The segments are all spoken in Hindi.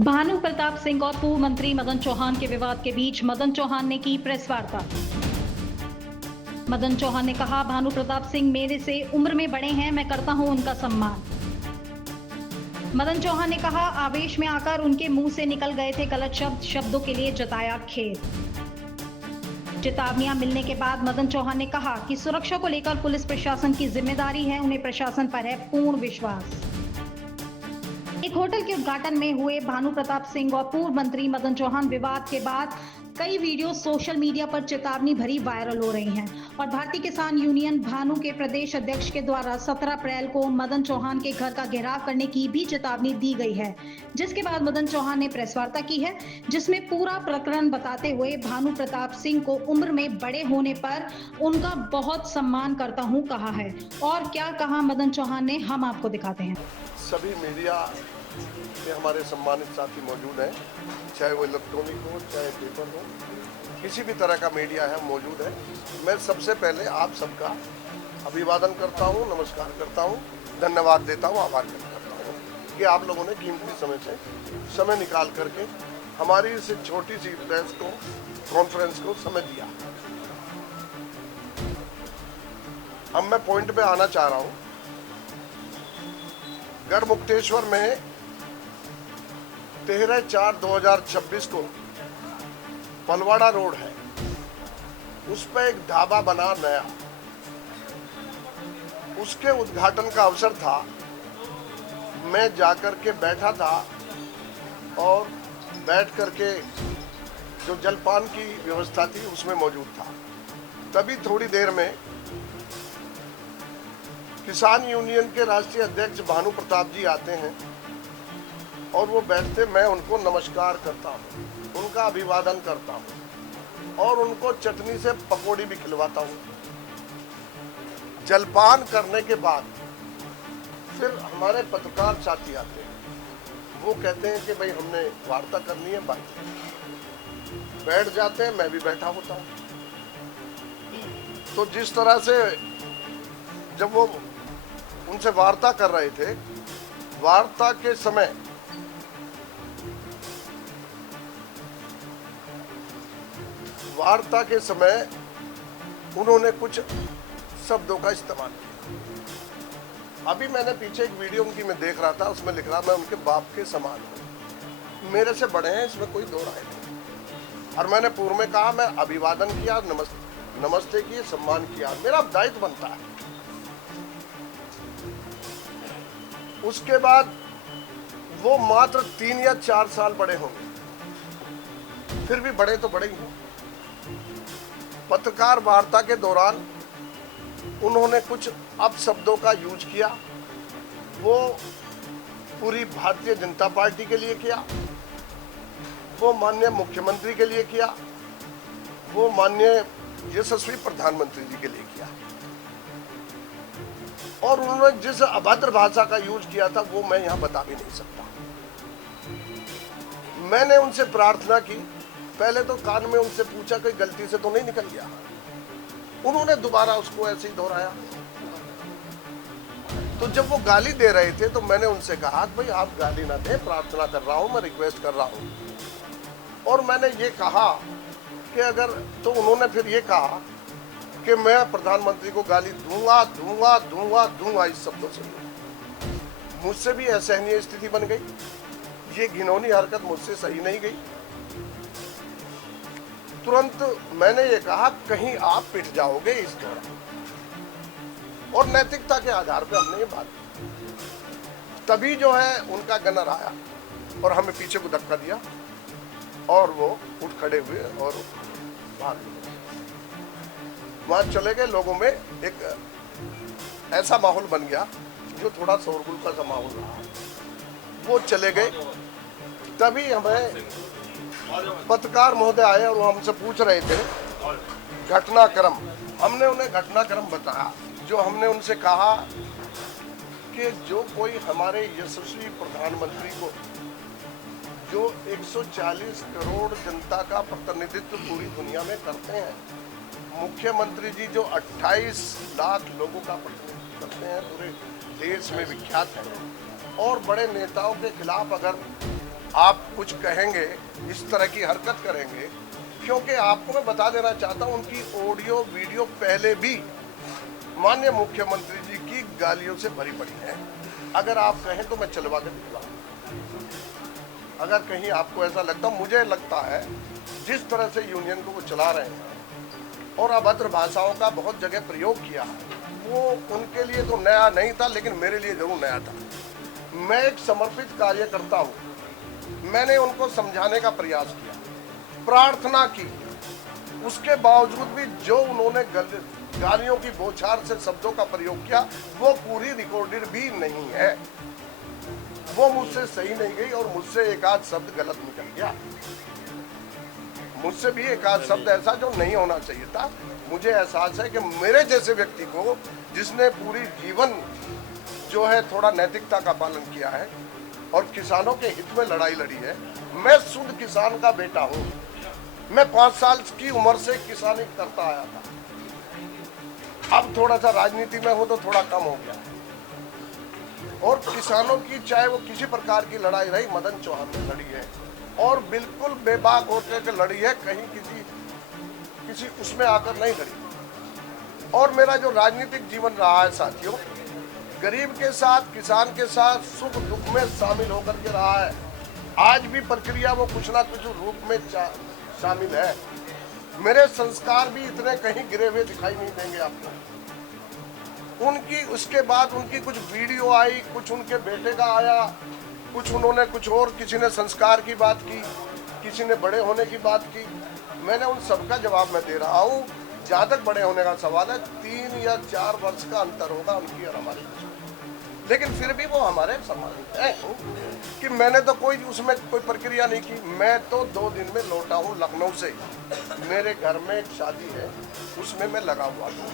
भानु प्रताप सिंह और पूर्व मंत्री मदन चौहान के विवाद के बीच मदन चौहान ने की प्रेस वार्ता। मदन चौहान ने कहा, भानु प्रताप सिंह मेरे से उम्र में बड़े हैं, मैं करता हूं उनका सम्मान। मदन चौहान ने कहा, आवेश में आकर उनके मुंह से निकल गए थे गलत शब्दों के लिए जताया खेद। चेतावनियां मिलने के बाद मदन चौहान ने कहा कि सुरक्षा को लेकर पुलिस प्रशासन की जिम्मेदारी है, उन्हें प्रशासन पर है पूर्ण विश्वास। एक होटल के उद्घाटन में हुए भानु प्रताप सिंह और पूर्व मंत्री मदन चौहान विवाद के बाद कई वीडियो सोशल मीडिया पर चेतावनी भरी वायरल हो रही हैं और भारतीय किसान यूनियन भानु के प्रदेश अध्यक्ष के द्वारा 17 अप्रैल को मदन चौहान के घर का घेराव करने की भी चेतावनी दी गई है, जिसके बाद मदन चौहान ने प्रेस वार्ता की है, जिसमें पूरा प्रकरण बताते हुए भानु प्रताप सिंह को उम्र में बड़े होने पर उनका बहुत सम्मान करता हूं कहा है। और क्या कहा मदन चौहान ने, हम आपको दिखाते हैं। सभी मीडिया के हमारे सम्मानित साथी मौजूद हैं, चाहे वो इलेक्ट्रॉनिक हो चाहे पेपर हो, किसी भी तरह का मीडिया है मौजूद है। मैं सबसे पहले आप सबका अभिवादन करता हूं, नमस्कार करता हूं, धन्यवाद देता हूं, आभार व्यक्त करता हूं कि आप लोगों ने कीमती समय निकाल करके हमारी इस छोटी सी प्रेस को कॉन्फ्रेंस को समय दिया। अब मैं पॉइंट पे आना चाह रहा हूं। गढ़मुक्तेश्वर में 13/4/2026 को पलवाड़ा रोड है, उस पर एक ढाबा बना नया, उसके उद्घाटन का अवसर था। मैं जाकर के बैठा था और बैठ करके जो जलपान की व्यवस्था थी उसमें मौजूद था। तभी थोड़ी देर में किसान यूनियन के राष्ट्रीय अध्यक्ष भानु प्रताप जी आते हैं और वो बैठते, मैं उनको नमस्कार करता हूँ, उनका अभिवादन करता हूँ और उनको चटनी से पकौड़ी भी खिलवाता हूँ। जलपान करने के बाद फिर हमारे पत्रकार साथी आते हैं, वो कहते हैं कि भाई हमने वार्ता करनी है, बात बैठ जाते हैं, मैं भी बैठा होता हूँ। तो जिस तरह से जब वो उनसे वार्ता कर रहे थे, वार्ता के समय उन्होंने कुछ शब्दों का इस्तेमाल किया। अभी मैंने पीछे एक वीडियो उनकी मैं देख रहा था, उसमें लिख रहा, मैं उनके बाप के समान हूँ, मेरे से बड़े हैं, इसमें कोई दो राय नहीं। और मैंने पूर्व में कहा, मैं अभिवादन किया, नमस्ते किए, सम्मान किया, मेरा दायित्व बनता है। उसके बाद वो मात्र 3 या 4 साल बड़े होंगे, फिर भी बड़े तो बड़े ही हैं। पत्रकार वार्ता के दौरान उन्होंने कुछ अपशब्दों का यूज किया। वो पूरी भारतीय जनता पार्टी के लिए किया, वो माननीय मुख्यमंत्री के लिए किया, वो माननीय यशस्वी प्रधानमंत्री जी के लिए किया। और उन्होंने जिस अभद्र भाषा का यूज किया था वो मैं यहाँ बता भी नहीं सकता। मैंने उनसे प्रार्थना की, पहले तो कान में उनसे पूछा कि गलती से तो नहीं निकल गया। उन्होंने दोबारा उसको ऐसे ही दोहराया। तो जब वो गाली दे रहे थे तो मैंने उनसे कहा, भाई आप गाली ना दें, प्रार्थना कर रहा हूं, मैं रिक्वेस्ट कर रहा हूं। और मैंने ये कहा कि अगर, तो उन्होंने फिर ये कहा कि मैं प्रधानमंत्री को गाली दूंगा दूंगा दूंगा दूंगा, इस शब्दों से। मुझसे भी असहनीय स्थिति बन गई, ये घिनौनी हरकत मुझसे सही नहीं गई। तुरंत मैंने ये कहा, कहीं आप पिट जाओगे इस दौरान, और नैतिकता के आधार पर हमने ये बात की। तभी जो है उनका गनर आया और हमें पीछे को धक्का दिया और वो उठ खड़े हुए और भाग गए। वहां चले गए। लोगों में एक ऐसा माहौल बन गया जो थोड़ा शोरगुल का सा माहौल रहा, वो चले गए। तभी हमें पत्रकार महोदय आए और वो हमसे पूछ रहे थे घटनाक्रम। हमने उन्हें घटनाक्रम बताया। जो हमने उनसे कहा कि जो कोई हमारे यशस्वी प्रधानमंत्री को, जो 140 करोड़ जनता का प्रतिनिधित्व पूरी दुनिया में करते हैं, मुख्यमंत्री जी जो 28 लाख लोगों का प्रतिनिधित्व करते हैं, पूरे देश में विख्यात है, और बड़े नेताओं के खिलाफ अगर आप कुछ कहेंगे, इस तरह की हरकत करेंगे, क्योंकि आपको मैं बता देना चाहता हूं उनकी ऑडियो वीडियो पहले भी माननीय मुख्यमंत्री जी की गालियों से भरी पड़ी है। अगर आप कहें तो मैं चलवा के दिखलाऊं। अगर कहीं आपको ऐसा लगता, मुझे लगता है जिस तरह से यूनियन को वो चला रहे हैं और अभद्र भाषाओं का बहुत जगह प्रयोग किया है, वो उनके लिए तो नया नहीं था, लेकिन मेरे लिए जरूर नया था। मैं एक समर्पित कार्यकर्ता हूँ। मैंने उनको समझाने का प्रयास किया, प्रार्थना की, उसके बावजूद भी जो उन्होंने गालियों की बौछार से शब्दों का प्रयोग किया वो पूरी रिकॉर्डेड भी नहीं है। वो मुझसे सही नहीं गई और मुझसे एक आध शब्द गलत निकल गया। मुझसे भी एक आध शब्द ऐसा जो नहीं होना चाहिए था। मुझे एहसास है कि मेरे जैसे व्यक्ति को, जिसने पूरी जीवन जो है थोड़ा नैतिकता का पालन किया है और किसानों के हित में लड़ाई लड़ी है, मैं शुद्ध किसान का बेटा हूँ। मैं 5 साल की उम्र से किसानी करता आया था। अब थोड़ा सा राजनीति में हो तो थोड़ा कम हो गया। और किसानों की चाहे वो किसी प्रकार की लड़ाई रही, मदन चौहान ने लड़ी है और बिल्कुल बेबाक होकर के लड़ी है, कहीं किसी उसमें आकर नहीं लड़ी। और मेरा जो राजनीतिक जीवन रहा है साथियों, गरीब के साथ, किसान के साथ सुख दुख में शामिल होकर के रहा है। आज भी प्रक्रिया वो कुछ ना कुछ रूप में शामिल है। मेरे संस्कार भी इतने कहीं गिरे हुए दिखाई नहीं देंगे आपको। उनकी उसके बाद उनकी कुछ वीडियो आई, कुछ उनके बेटे का आया, कुछ उन्होंने कुछ और, किसी ने संस्कार की बात की, किसी ने बड़े होने की बात की। मैंने उन सबका जवाब मैं दे रहा हूँ। जहाँ तक बड़े होने का सवाल है, 3 या 4 वर्ष का अंतर होगा उनकी और हमारी, लेकिन फिर भी वो हमारे समान है कि मैंने तो कोई उसमें कोई प्रक्रिया नहीं की। मैं तो 2 दिन में लौटा हूँ लखनऊ से। मेरे घर में एक शादी है, उसमें मैं लगा हुआ हूँ,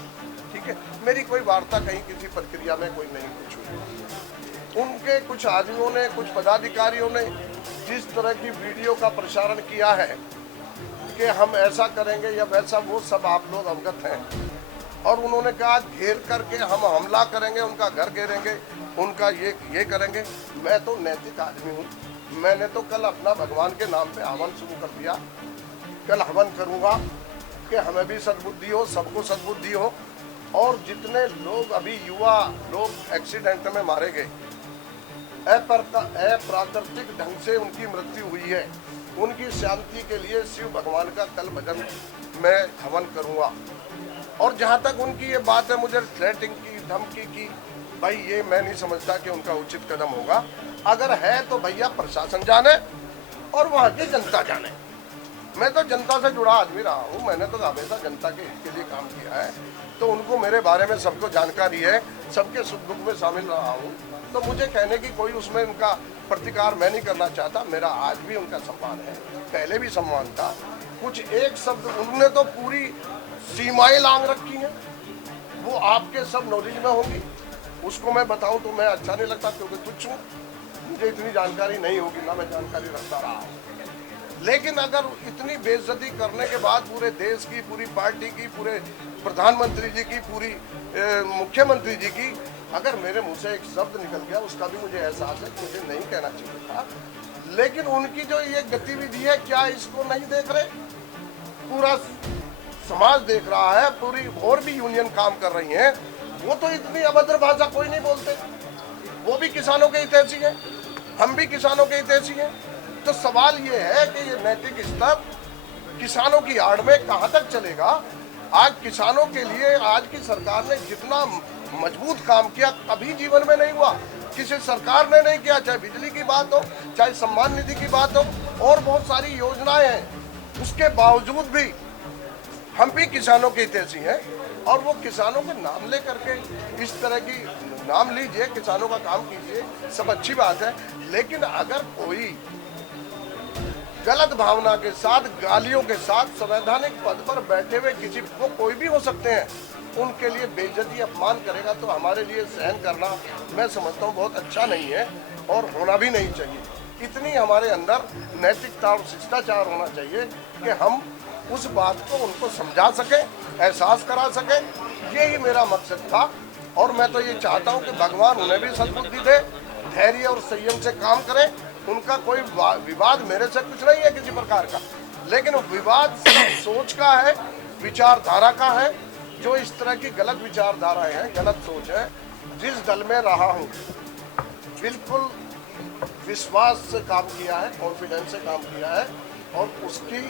ठीक है। मेरी कोई वार्ता कहीं किसी प्रक्रिया में कोई नहीं कुछ हुई। उनके कुछ आदमियों ने, कुछ पदाधिकारियों ने जिस तरह की वीडियो का प्रसारण किया है कि हम ऐसा करेंगे या वैसा, वो सब आप लोग अवगत हैं। और उन्होंने कहा घेर करके हम हमला करेंगे, उनका घर घेरेंगे, उनका ये करेंगे। मैं तो नैतिक आदमी हूँ। मैंने तो कल अपना भगवान के नाम पे हवन शुरू कर दिया। कल हवन करूँगा कि हमें भी सद्बुद्धि हो, सबको सद्बुद्धि हो। और जितने लोग अभी युवा लोग एक्सीडेंट में मारे गए, अप्राकृतिक ढंग से उनकी मृत्यु हुई है, उनकी शांति के लिए शिव भगवान का कल भजन मैं हवन करूँगा। और जहाँ तक उनकी ये बात है, मुझे थ्रेटिंग की, धमकी की, भाई ये मैं नहीं समझता कि उनका उचित कदम होगा। अगर है तो भैया प्रशासन जाने और वहाँ की जनता जाने। मैं तो जनता से जुड़ा आदमी रहा हूँ। मैंने तो हमेशा जनता के हित के लिए काम किया है, तो उनको मेरे बारे में सबको जानकारी है, सबके सुख दुख में शामिल रहा हूँ। तो मुझे कहने की कोई उसमें उनका प्रतिकार मैं नहीं करना चाहता। मेरा आज भी उनका सम्मान है, पहले भी सम्मान था। कुछ एक शब्द उन्होंने तो पूरी सीमाएं लांग रखी हैं, वो आपके सब नॉलेज में होंगी। उसको मैं बताऊं तो मैं अच्छा नहीं लगता, क्योंकि तुच्छ हूँ, मुझे इतनी जानकारी नहीं होगी, ना मैं जानकारी रखता रहा हूँ। लेकिन अगर इतनी बेइज्जती करने के बाद पूरे देश की, पूरी पार्टी की, पूरे प्रधानमंत्री जी की, पूरी मुख्यमंत्री जी की, अगर मेरे मुंह से एक शब्द निकल गया, उसका भी मुझे एहसास है कि मुझे नहीं कहना चाहिए था। लेकिन उनकी जो ये गतिविधि है, क्या इसको नहीं देख रहे? पूरा समाज देख रहा है, पूरी और भी यूनियन काम कर रही हैं। वो तो इतनी अभद्र भाषा कोई नहीं बोलते। वो भी किसानों के हितैषी हैं, हम भी किसानों के हितैषी हैं। तो सवाल ये है कि ये नैतिक स्तर किसानों की आड़ में कहाँ तक चलेगा? आज किसानों के लिए आज की सरकार ने जितना मजबूत काम किया, कभी जीवन में नहीं हुआ। किसी सरकार ने नहीं किया, चाहे बिजली की बात हो, चाहे सम्मान निधि की बात हो, और बहुत सारी योजनाएं हैं। उसके बावजूद भी हम भी किसानों के हितैषी हैं, और वो किसानों के नाम ले करके इस तरह की, नाम लीजिए, किसानों का काम कीजिए, सब अच्छी बात है। लेकिन अगर कोई गलत भावना के साथ, गालियों के साथ संवैधानिक पद पर बैठे हुए किसी को, कोई भी हो सकते हैं, उनके लिए बेइज्जती, अपमान करेगा, तो हमारे लिए सहन करना मैं समझता हूँ बहुत अच्छा नहीं है और होना भी नहीं चाहिए। इतनी हमारे अंदर नैतिकता और शिष्टाचार होना चाहिए कि हम उस बात को उनको समझा सकें, एहसास करा सकें। यही मेरा मकसद था। और मैं तो ये चाहता हूँ कि भगवान उन्हें भी सद्बुद्धि दे, धैर्य और संयम से काम करें। उनका कोई विवाद मेरे से कुछ नहीं है किसी प्रकार का, लेकिन विवाद सिर्फ सोच का है, विचारधारा का है। जो इस तरह की गलत विचारधाराएं हैं, गलत सोच है, जिस दल में रहा हूँ बिल्कुल विश्वास से काम किया है, कॉन्फिडेंस से काम किया है और उसकी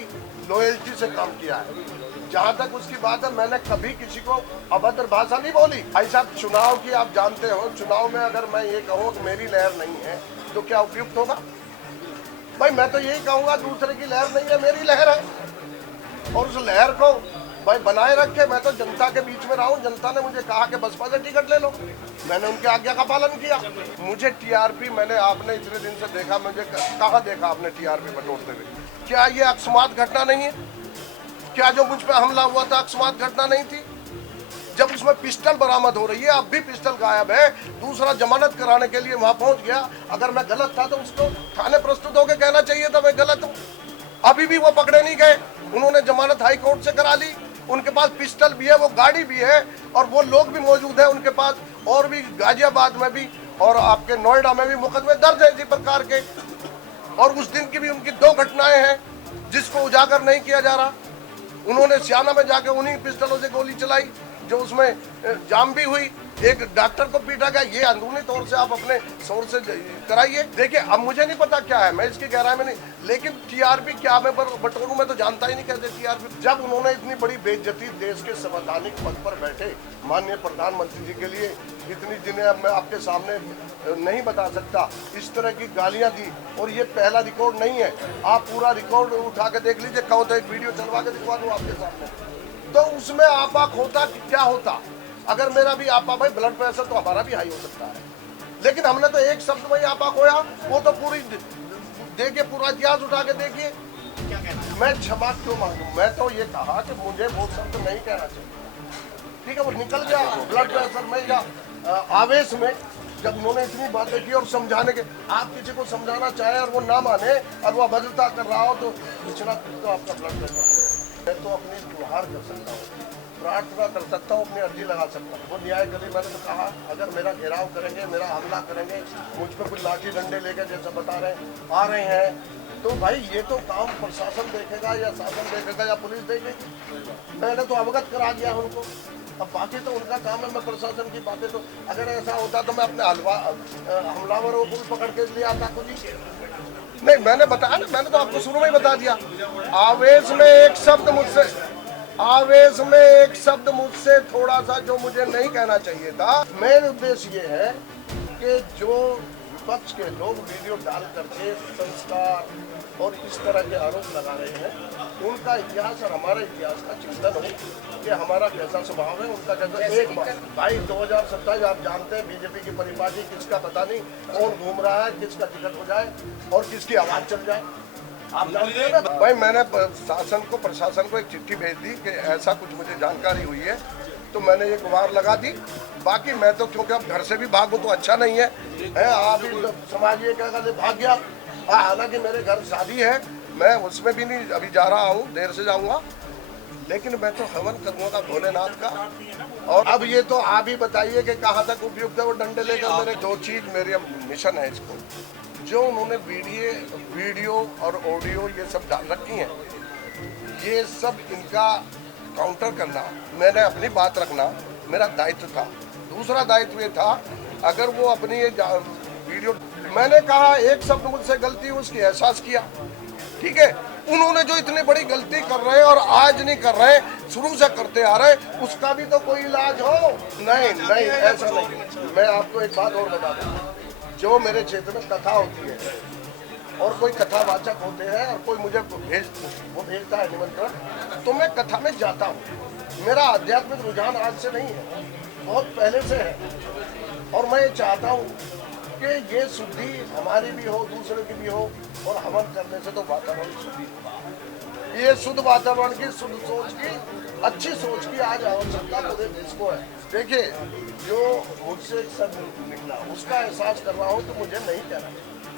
लॉयल्टी से काम किया है। जहां तक उसकी बात है, मैंने कभी किसी को अभद्र भाषा नहीं बोली। भाई साहब, चुनाव की आप जानते हो, चुनाव में अगर मैं ये कहूँ कि मेरी लहर नहीं है तो क्या उपयुक्त होगा? भाई मैं तो यही कहूँगा, दूसरे की लहर नहीं है, मेरी लहर है और उस लहर को भाई बनाए रखे। मैं तो जनता के बीच में रहा हूँ, जनता ने मुझे कहा कि बसपा से टिकट ले लो, मैंने उनकी आज्ञा का पालन किया। मुझे टीआरपी, मैंने आपने इतने दिन से देखा, मुझे कहाँ देखा आपने टीआरपी बटोरते हुए? क्या ये अकस्मात घटना नहीं है? क्या जो मुझ पर हमला हुआ था अकस्मात घटना नहीं थी? जब उसमें पिस्टल बरामद हो रही है, अब भी पिस्टल गायब है, दूसरा जमानत कराने के लिए वहां पहुंच गया। अगर मैं गलत था तो उसको थाने प्रस्तुत होकर कहना चाहिए था मैं गलत हूं। अभी भी वो पकड़े नहीं गए, उन्होंने जमानत हाई कोर्ट से करा ली। उनके पास पिस्टल भी है, वो गाड़ी भी है और वो लोग भी मौजूद है उनके पास, और भी गाजियाबाद में भी और आपके नोएडा में भी मुकदमे दर्ज है इसी प्रकार के। और उस दिन की भी उनकी 2 घटनाएं हैं जिसको उजागर नहीं किया जा रहा। उन्होंने सियाना में जाके उन्हीं पिस्टलों से गोली चलाई जो उसमें जाम भी हुई, एक डॉक्टर को पीटा गया। ये अंदरूनी तौर से आप अपने सोर्स से कराइए। देखिए, अब मुझे नहीं पता क्या है, मैं इसकी गहराई में नहीं, लेकिन टीआरपी क्या मैं बटोरूं, मैं तो जानता ही नहीं कैसे टीआरपी। जब उन्होंने इतनी बड़ी बेइज्जती देश के संवैधानिक पद पर बैठे माननीय प्रधानमंत्री जी के लिए, इतनी जिन्हें अब मैं आपके सामने नहीं बता सकता, इस तरह की गालियां दी। और ये पहला रिकॉर्ड नहीं है, आप पूरा रिकॉर्ड उठा के देख लीजिए। कहो तो एक वीडियो चलवा के दिखवा दूं आपके सामने, तो उसमें आपा होता क्या होता। अगर मेरा भी आपा, भाई ब्लड प्रेशर तो हमारा भी हाई हो सकता है, लेकिन हमने तो एक शब्द में आपा खोया, वो तो पूरी देखिए, पूरा इतिहास उठा के देखिए। मैं क्षमा क्यों मांगू? मैं तो ये कहा कि मुझे वो शब्द नहीं कहना चाहिए, ठीक है, वो निकल गया ब्लड प्रेशर में या आवेश में। जब उन्होंने इतनी बातें की और समझाने के, आप किसी को समझाना चाहे और वो ना माने और वो अभद्रता कर रहा हो तो पिछड़ा तो आपका ब्लड प्रेशर। मैं तो अपनी गुहार कर सकता हूँ, प्रार्थना कर सकता हूँ, अपनी अर्जी लगा सकता हूँ। वो न्याय करी, मैंने तो कहा अगर मेरा घेराव करेंगे, मेरा हमला करेंगे, मुझ पर कुछ लाठी डंडे लेकर जैसा बता रहे आ रहे हैं, तो भाई ये तो काम प्रशासन देखेगा या शासन देखेगा या पुलिस देखेगी। मैंने तो अवगत करा दिया उनको, अब बाकी तो उनका काम है। मैं प्रशासन की बातें तो, अगर ऐसा होता तो मैं अपने हमलावरों को पकड़ के ले आता खुद ही। नहीं, मैंने बताया ना, मैंने तो आपको शुरू में ही बता दिया। आवेश में एक शब्द मुझसे थोड़ा सा जो मुझे नहीं कहना चाहिए था। मेरा उद्देश्य ये है कि जो विपक्ष के लोग वीडियो डाल करके संस्कार और इस तरह के आरोप लगा रहे हैं, उनका इतिहास और हमारे इतिहास का चिंतन हो कि हमारा कैसा स्वभाव है, उनका कैसा। एक बात भाई, 2027 आप जानते हैं बीजेपी की परिपाटी किसका पता नहीं, कौन घूम रहा है, किसका टिकट हो जाए और किसकी आवाज चल जाए, आप जानते हैं ना। भाई मैंने शासन को, प्रशासन को एक चिट्ठी भेज दी कि ऐसा कुछ मुझे जानकारी हुई है, तो मैंने ये गुहार लगा दी। बाकी मैं तो, क्योंकि अब घर से भी भागो तो अच्छा नहीं है, आप समाज ये क्या भाग गया। हालांकि मेरे घर शादी है, मैं उसमें भी नहीं अभी जा रहा हूँ, देर से जाऊँगा, लेकिन मैं तो हवन करूँगा भोलेनाथ का। और अब ये तो आप ही बताइए कि कहाँ तक उपयुक्त है वो डंडे लेकर। मेरे 2 चीज़ मेरे मिशन है इसको, जो उन्होंने वीडियो और ऑडियो ये सब डाल रखी हैं, ये सब इनका काउंटर करना, मैंने अपनी बात रखना मेरा दायित्व था। दूसरा दायित्व ये था, अगर वो अपनी ये वीडियो, मैंने कहा एक शब्द मुझसे गलती उसकी एहसास किया, ठीक है। उन्होंने जो इतनी बड़ी गलती कर रहे हैं और आज नहीं कर रहे, शुरू से करते आ रहे, उसका भी तो कोई इलाज हो। नहीं, ऐसा नहीं। मैं आपको एक बात और बता दूं, जो मेरे क्षेत्र में कथा होती है और कोई कथावाचक होते हैं और कोई मुझे भेजता है निमंत्रण, तो मैं कथा में जाता हूँ। मेरा आध्यात्मिक रुझान आज से नहीं है, बहुत पहले से है। और मैं ये चाहता हूँ कि ये शुद्धि हमारी भी हो, दूसरे की भी हो, और हवन करने से तो वातावरण शुद्धि होगा। ये शुद्ध वातावरण की, शुद्ध सोच की, अच्छी सोच की आज आवश्यकता पूरे देश को है। देखिए, जो मुझसे सब निकला उसका एहसास कर रहा हूँ, तो मुझे नहीं कहना।